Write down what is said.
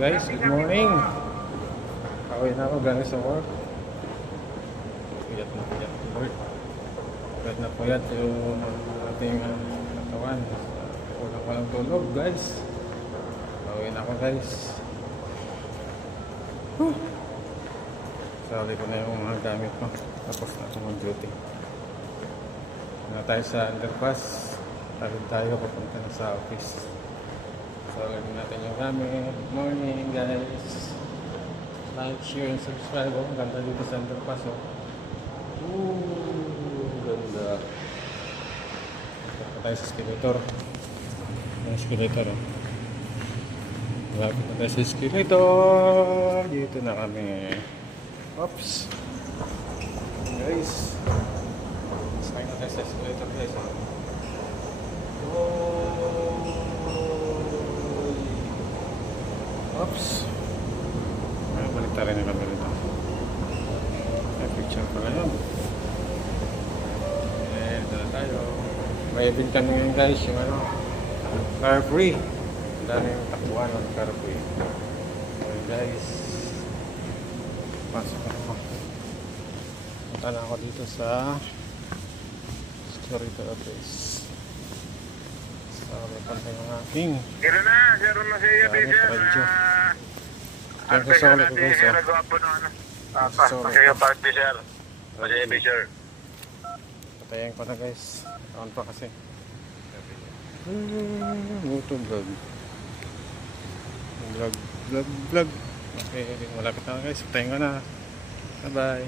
Guys, good morning. Kawin na ako galing sa work. Puyat na work. Puyat na puyat yung ating katawan. Walang tulog guys. Kawin ako guys. Sali ko na yung mga gamit ko. Tapos na ako mag-duty. Na tayo sa underpass. Tayo papunta na sa office. So, lagyan natin yung gamit. Good morning guys. Like, share, and subscribe. Ang ganda dito sa underpass. Ganda. Punta tayo sa escalator. Yung escalator. Lapit na tayo sa escalator. Dito na kami. Oops. Guys. Sakay na tayo sa escalator guys. Oops. Balik tayo na kami rito. May picture pala yun. Dito na tayo. May event kami ngayon guys. Yung car free. Ang daming takbuhan ng car free. Okay guys. Pasok ako. Punta na ako dito sa security office. May pantay ng aking Zero na sa iyo, Bizer. Thank you so much guys. Masaya pa, Bizer. Masaya, Bizer. Patayin ko na guys. On pa kasi. YouTube vlog. Vlog. Okay, malapit na guys. Patayin ko na. Bye bye.